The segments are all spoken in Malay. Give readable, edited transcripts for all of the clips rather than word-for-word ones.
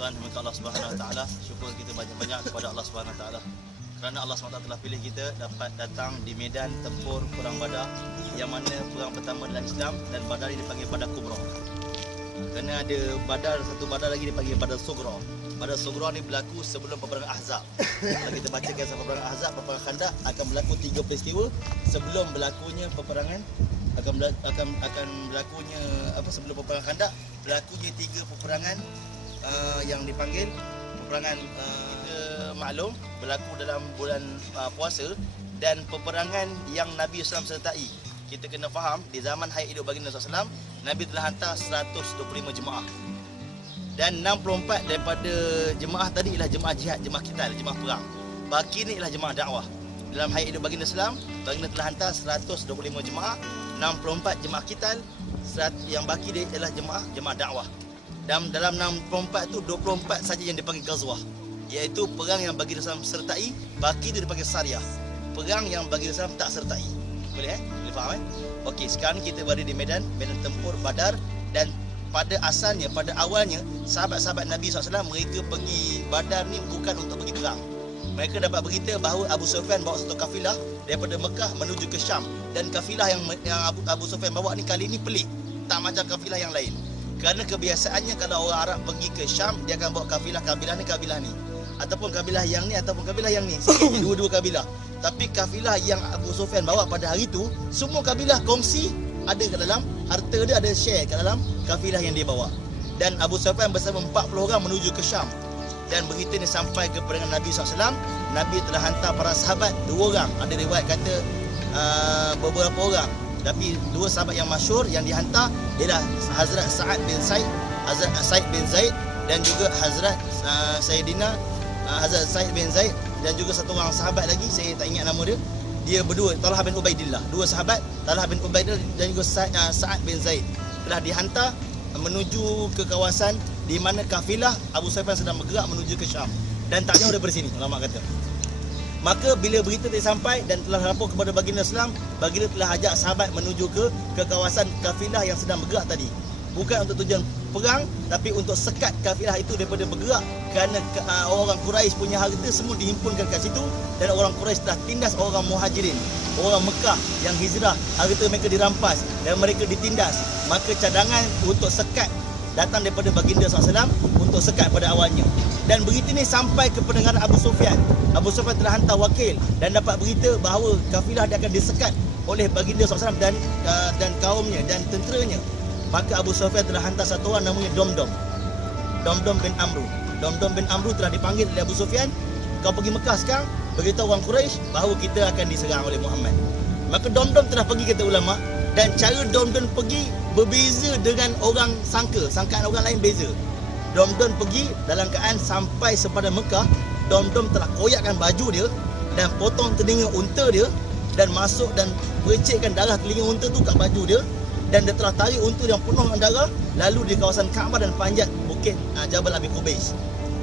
tuan-tuan, minta Allah Subhanahu Wa Taala, syukur kita banyak-banyak kepada Allah Subhanahu Wa Taala. Kerana Allah SWT telah pilih kita dapat datang di medan tempur Perang Badar, yang mana perang pertama dalam Islam, dan Badar ini dipanggil Badar Kubra. Kerana ada Badar, satu Badar lagi dipanggil Badar Sugra. Badar Sugra ni berlaku sebelum peperangan Ahzab. Kalau kita baca kisah peperangan Ahzab, peperangan Khandaq akan berlaku 3 peristiwa sebelum berlakunya peperangan berlakunya sebelum peperangan Khandaq berlakunya 3 peperangan yang dipanggil peperangan maklum berlaku dalam bulan puasa, dan peperangan yang Nabi SAW sertai. Kita kena faham di zaman hayat hidup baginda SAW, Nabi telah hantar 125 jemaah, dan 64 daripada jemaah tadi ialah jemaah jihad, jemaah qital, jemaah perang. Baki ni ialah jemaah dakwah. Dalam hayat hidup baginda SAW, baginda telah hantar 125 jemaah, 64 jemaah qital, yang baki dia ialah jemaah dakwah. Dan dalam 64 tu 24 saja yang dipanggil ghazwah, iaitu perang yang baginda SAW sertai. Baki tu dipanggil sariyah, perang yang baginda SAW tak sertai. Boleh Boleh faham Okey, sekarang kita berada di medan tempur Badar, dan pada asalnya, pada awalnya sahabat-sahabat Nabi SAW mereka pergi Badar ni bukan untuk pergi perang. Mereka dapat berita bahawa Abu Sufyan bawa satu kafilah daripada Mekah menuju ke Syam, dan kafilah yang Abu Sufyan bawa ni kali ni pelik, tak macam kafilah yang lain. Kerana kebiasaannya kalau orang Arab pergi ke Syam, dia akan bawa kafilah ni, ataupun kabilah yang ni ataupun kabilah yang ni, dua-dua kabilah. Tapi kafilah yang Abu Sufyan bawa pada hari itu, semua kabilah kongsi, ada kat dalam harta dia, ada share kat dalam kafilah yang dia bawa. Dan Abu Sufyan bersama 40 orang menuju ke Syam, dan berita ni sampai kepada Nabi SAW. Nabi telah hantar para sahabat 2 orang, ada riwayat kata beberapa orang, tapi 2 sahabat yang masyhur yang dihantar ialah Hazrat Sa'ad bin Zaid dan juga Hazrat Hazrat Sa'id bin Zaid, dan juga satu orang sahabat lagi, saya tak ingat nama dia. Dia berdua, Talha bin Ubaidillah, 2 sahabat, Talha bin Ubaidillah dan juga Sa'ad bin Zaid, telah dihantar menuju ke kawasan di mana kafilah Abu Sufyan sedang bergerak menuju ke Syam, dan tak jauh daripada sini, ulama kata. Maka bila berita telah sampai dan telah lapor kepada baginda Islam, baginda telah ajak sahabat menuju ke kawasan kafilah yang sedang bergerak tadi. Bukan untuk tujuan perang, tapi untuk sekat kafilah itu daripada bergerak, kerana orang Quraisy punya harta semua dihimpunkan kat situ, dan orang Quraisy telah tindas orang Muhajirin, orang Mekah yang hijrah, harta mereka dirampas dan mereka ditindas. Maka cadangan untuk sekat datang daripada baginda SAW untuk sekat pada awalnya. Dan berita ini sampai ke pendengaran Abu Sufyan. Abu Sufyan telah hantar wakil dan dapat berita bahawa kafilah dia akan disekat oleh baginda SAW dan kaumnya dan tenteranya. Maka Abu Sufyan telah hantar satu orang namanya Domdom bin Amru. Domdom bin Amru telah dipanggil oleh Abu Sufyan, kau pergi Mekah sekarang, beritahu orang Quraisy bahawa kita akan diserang oleh Muhammad. Maka Domdom telah pergi, kata ulama, dan cara Domdom pergi berbeza dengan orang sangkaan orang lain beza. Domdom pergi dalam keadaan sampai sepada Mekah, Domdom telah koyakkan baju dia dan potong telinga unta dia, dan masuk dan percikkan darah telinga unta tu kat baju dia, dan dia telah tarik unta yang penuh dengan darah lalu di kawasan Kaabah dan panjat bukit Jabal Abi Qubais.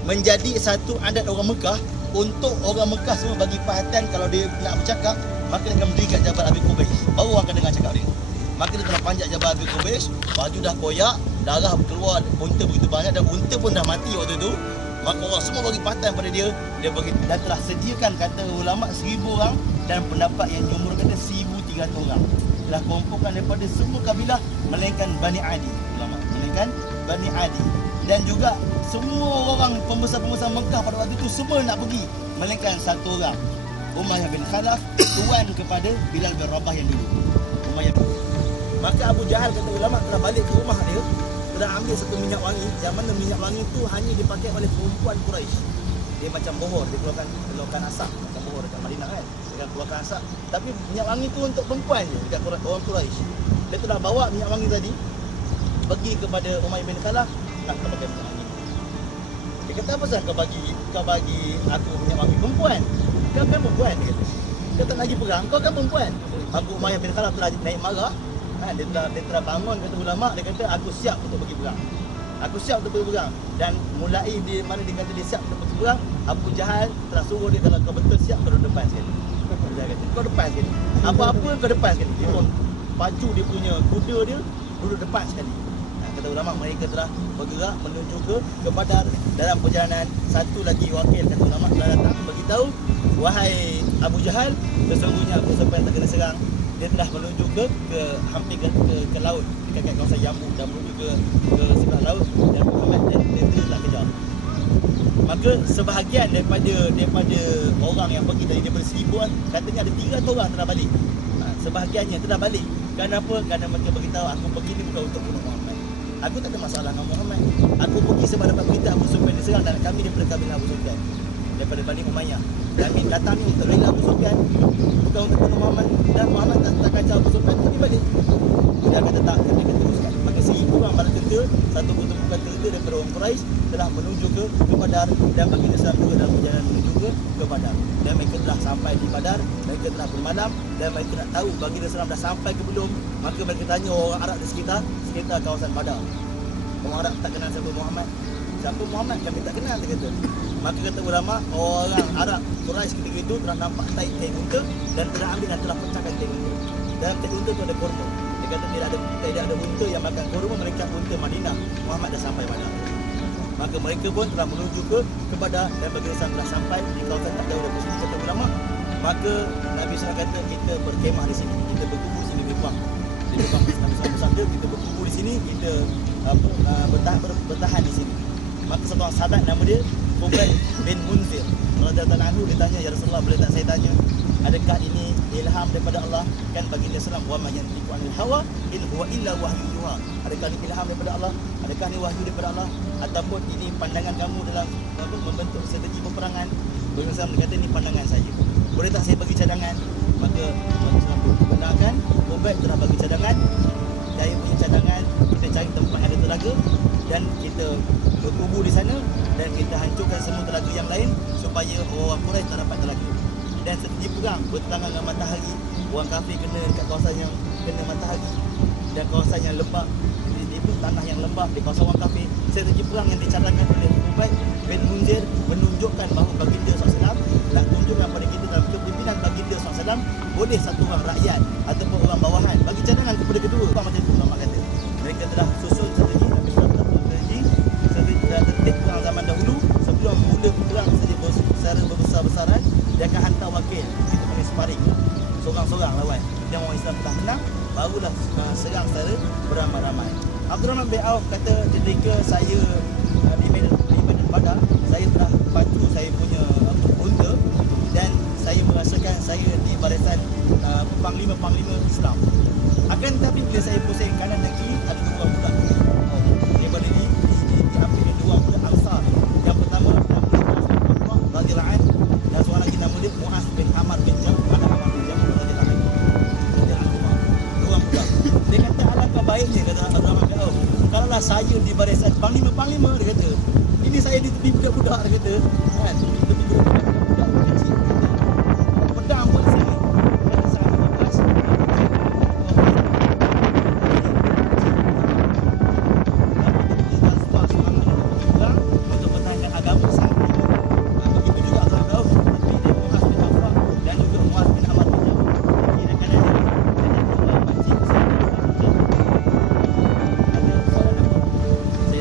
Menjadi satu adat orang Mekah, untuk orang Mekah semua bagi perhatian kalau dia nak bercakap, maka dia akan berdiri kat Jabal Abi Qubais, baru orang akan dengar cakap dia. Maka dia telah panjat Jabal Abi Qubais, baju dah koyak, darah keluar unta begitu banyak, dan unta pun dah mati waktu tu. Maka orang semua bagi perhatian pada dia bagi, dan telah sediakan, kata ulama, 1000 orang, dan pendapat yang jumhur kata 1300 orang. Telah kumpulkan daripada semua kabilah melainkan Bani Adi, ulama, melainkan Bani Adi. Dan juga semua orang pembesar-pembesar Mekah pada waktu itu semua nak pergi, melainkan satu orang, Umayyah bin Khalaf, tuan kepada Bilal bin Rabah yang dulu, Umayyah. Maka Abu Jahal, kata ulama, telah balik ke rumah dia, telah ambil satu minyak wangi, yang mana minyak wangi itu hanya dipakai oleh perempuan Quraisy. Dia macam bohor, dia keluarkan asap, macam bohor dekat Madinah kan, dia akan keluarkan asap. Tapi minyak wangi itu untuk perempuan je, dekat orang Quraisy. Dia telah bawa minyak wangi tadi, pergi kepada Umayyah bin Khalaf, nak kau pakai minyak wangi. Dia kata, apa sah kau bagi aku minyak wangi? Perempuan, kau kan perempuan, dia kata. Kau tak nak pergi perang, kau kan perempuan. Abu Umayyah bin Khalaf telah naik marah. Dia telah bangun, kata ulama, dia kata, aku siap untuk pergi perang. Aku siap untuk pergi perang. Dan mulai di mana dia kata dia siap untuk pergi perang, Abu Jahal telah suruh dia, kalau kau betul siap, kau duduk depan sekali. Dia kata, kau depan sekali. Apa-apa kau depan sekali. Dia pun pacu dia punya kuda dia, duduk depan sekali. kata ulama mereka telah bergerak menuju ke Badar. Dalam perjalanan satu lagi wakil kata ulama telah datang beritahu, wahai Abu Jahal, sesungguhnya Abu Sufyan tak kena serang. Dia telah menuju ke hampir ke laut dekat kawasan Yambuk dan menuju ke sebelah laut, dan Muhammad dan tentera tak kejar. Maka sebahagian daripada orang yang pergi daripada 1000 katanya ada 300 orang telah balik. Sebahagiannya telah balik. Kenapa? Kerana mereka beritahu, aku pergi ni bukan untuk bunuh Muhammad. Aku tak ada masalah dengan Muhammad. Aku pergi sebab dapat berita Abu Sufyan diserang dan kami daripada kabilah Abu Sufyan, daripada Bani Umayyah. Kami datang ni untuk rela Abu Sufyan, bukan untuk bunuh Muhammad. Dan Muhammad tak kacau Abu Sufyan, kami balik. Dia kata tak, kami akan teruskan. Maka 1000 orang bala tentera, satu pertumpukan tentera daripada orang Quraisy telah menuju ke Badar, dan bagi Islam juga dalam perjalanan menuju ke Badar. Dan mereka telah sampai di Badar, mereka telah bermalam, dan mereka nak tahu bagi Islam dah sampai ke belum. Maka mereka tanya orang Arab di sekitar kawasan Badar. Orang Arab tak kenal siapa Muhammad. Siapa Muhammad? Kami tak kenal, dia kata. Maka kata ulama, orang Arab Quraisy ketika itu telah nampak taik unta dan telah ambil dan telah pecahkan taik unta. Dalam taik unta itu ada kurma. Dia kata tidak ada unta yang makan kurma, mereka unta Madinah. Muhammad dah sampai Badar. Maka mereka pun telah menuju ke Badar, dan bagi Islam telah sampai di kawasan tak jauh dari sini kata ulama. Maka Nabi SAW kata kita berkemah di sini, kita berkumpul sini di Bang. Di Bang Nabi SAW kita berkumpul di sini, kita bertahan di sini. Maka seorang sahabat nama dia Fubail bin Munzir radhiyallahu anhu, dia tanya, ya Rasulullah, boleh tak saya tanya, adakah ini ilham daripada Allah? Kan baginda sallam, wa ma yantiqu anil hawa in huwa illa wahyu yuha. Adakah ini ilham daripada Allah? Adakah ini wahyu daripada Allah? Ataupun ini pandangan kamu dalam membentuk strategi peperangan? Baginda sallam berkata, ini pandangan saja. Boleh tak saya bagi cadangan? Maka baginda sallam benarkan, Fubail telah bagi cadangan. Saya punya cadangan, kita cari tempat yang ada telaga dan kita berkumpul di sana, dan kita hancurkan semua telaga yang lain supaya orang Quraisy tak dapat telaga. Dan strategi perang bertentangan dengan matahari, orang kafir kena dekat kawasan yang kena matahari dan kawasan yang lembap, di tanah yang lembap di kawasan orang kafir. Strategi perang yang dicadangkan oleh Fubail bin Munzir menunjukkan bahawa baginda SAW telah tunjukkan pada kita dalam kepimpinan baginda SAW, boleh satu orang rakyat ataupun orang bawahan bagi cadangan kepada kedua. Macam itu ulama kata. Mereka telah susun strategi, Nabi SAW telah susun strategi dan tertib perang zaman dahulu. Sebelum mula perang secara berbesar-besaran, dia akan hantar wakil, kita panggil sparring, seorang-seorang lawan. Dan orang Islam telah menang, barulah serang secara beramai-ramai. Abdurrahman bin Auf kata, ketika saya di Medan Badar, saya telah pacu saya punya unta, dan saya merasakan saya di barisan panglima-panglima Islam. Akan tetapi bila saya pusing kanan dan kiri, ada dua budak daripada diambil dua budak Ansar. Yang pertama nama dia radhiyallahu anhu, dan seorang lagi nama dia Muaz bin Amr bin Jam, radhiyallahu anhu. Dua budak. Dia kata, alangkah baiknya, kata Abdurrahman bin Auf, kalaulah saya di barisan panglima-panglima, dia kata. Ini saya di tepi budak-budak, dia kata. Kan? Di tepi budak-budak kecil. Pedang pun sini. Kata sangat bebas. Untuk pertahankan agama sangat. Begitu juga Abdurrahman bin Auf, tapi dia Muaz bin Affan dan juga Muaz bin Amr bin Jam. Kira-kira dia pakcik saya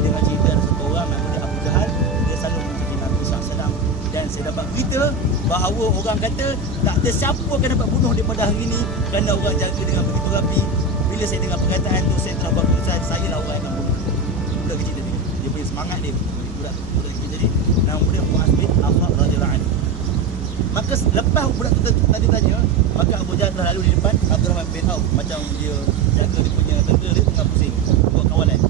dengar cerita ada satu orang nama dia Abu Jahal, dia selalu mengikuti Nabi SAW. Dan saya dapat berita bahawa orang kata tak ada siapa akan dapat bunuh daripada hari ini kerana orang jaga dengan begitu rapi. Bila saya dengar perkataan tu, saya telah buat keputusan, saya lah orang yang akan bunuh. Budak kecil tadi, dia punya semangat dia, budak kecil tadi, nama dia Muaz bin Affan radhiyallahu anhu. Maka lepas budak tu tadi tanya, maka Abu Jahal telah lalu di depan Abdurrahman bin Auf, macam dia jaga dia punya tentera, dia tengah pusing buat kawalan.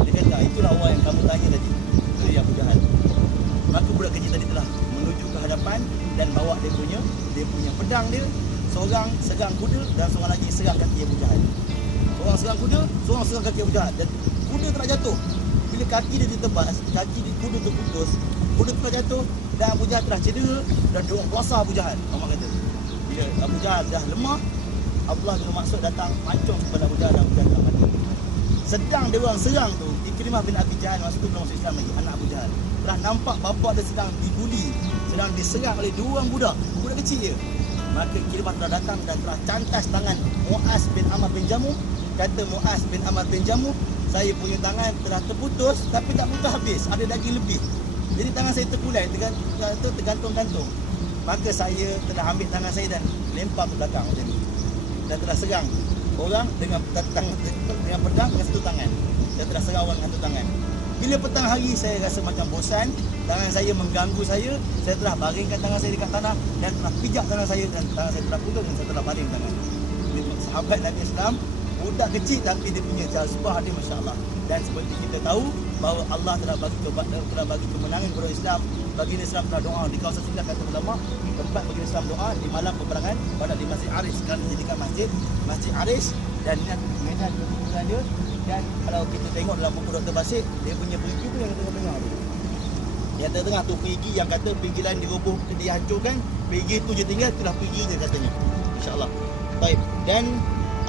Dia kata, itulah orang yang kamu tanya tadi, itu yang Abu Jahal. Maka budak kecil tadi telah menuju ke hadapan dan bawa dia punya pedang dia. Seorang serang kuda dan seorang lagi serang kaki Abu Jahal. Seorang serang kuda, seorang serang kaki Abu Jahal. Dan kuda telah jatuh. Bila kaki dia ditebas, kuda terputus, kuda telah jatuh dan Abu Jahal telah cedera dan diorang kuasa Abu Jahal. Orang kata, bila Abu Jahal dah lemah, Abdullah bin Mas'ud datang pancung kepada Abu Jahal dan Abu Jahal telah mati. Sedang dia orang serang tu, Ikrimah bin Abi Jahal, masa tu belum masuk Islam lagi, anak Abu Jahal, telah nampak bapa dia sedang dibuli, sedang diserang oleh dua orang budak kecil je. Maka Ikrimah telah datang dan telah cantas tangan Muaz bin Amr bin Jamuh. Kata Muaz bin Amr bin Jamuh, saya punya tangan telah terputus, tapi tak putus habis, ada daging lebih. Jadi tangan saya terkulai, tergantung-gantung. Maka saya telah ambil tangan saya dan lempar ke belakang macam ni. Dan telah serang orang dengan pedang dengan satu tangan. Saya telah serang orang dengan satu tangan. Bila petang hari saya rasa macam bosan, tangan saya mengganggu saya telah baringkan tangan saya dekat tanah dan telah pijak tangan saya dan tangan saya telah putus dan saya telah baring tangan. Dia sahabat Nabi Islam, budak kecil tapi dia punya jazbah dia masya-Allah. Dan seperti kita tahu bahawa Allah telah bagi kemenangan kepada Islam. Baginda Islam telah doa di kawasan sebelah, kata ulama, tempat baginda Islam doa di malam peperangan pada di Masjid Aris. Sekarang dijadikan Masjid Aris dan medan kedudukan dia. Dan kalau kita tengok dalam buku Dr. Basit, dia punya perigi tu yang tengah-tengah tu. Yang tengah tu perigi yang kata perigi lain diroboh, dihancurkan, perigi tu je tinggal, itulah perigi je katanya. InsyaAllah. Baik. Dan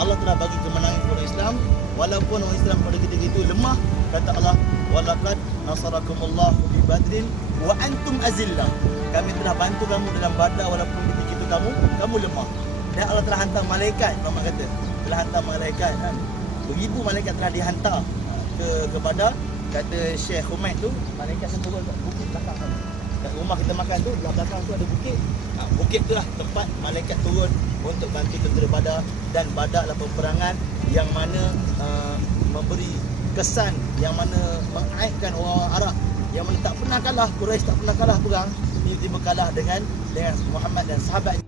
Allah telah bagi kemenangan kepada Islam walaupun orang Islam pada ketika itu lemah. Kata Allah, walaqad nasarakumullahu bi badrin wa antum azillah. Kami telah bantu kamu dalam Badar walaupun ketika itu kamu lemah. Dan Allah telah hantar malaikat, ulama kata, telah hantar malaikat kan. Beribu malaikat telah dihantar ke Badar. Kata Syekh Humaid tu, malaikat yang turun kat bukit belakang sana. Kat rumah kita makan tu, belah belakang tu ada bukit. Bukit itulah tempat malaikat turun untuk bantu tentera Badar. Dan Badar adalah peperangan yang mana memberi kesan, yang mana mengaibkan orang Arab, yang mana tak pernah kalah, Quraisy tak pernah kalah perang, tiba-tiba kalah dengan Muhammad dan sahabat.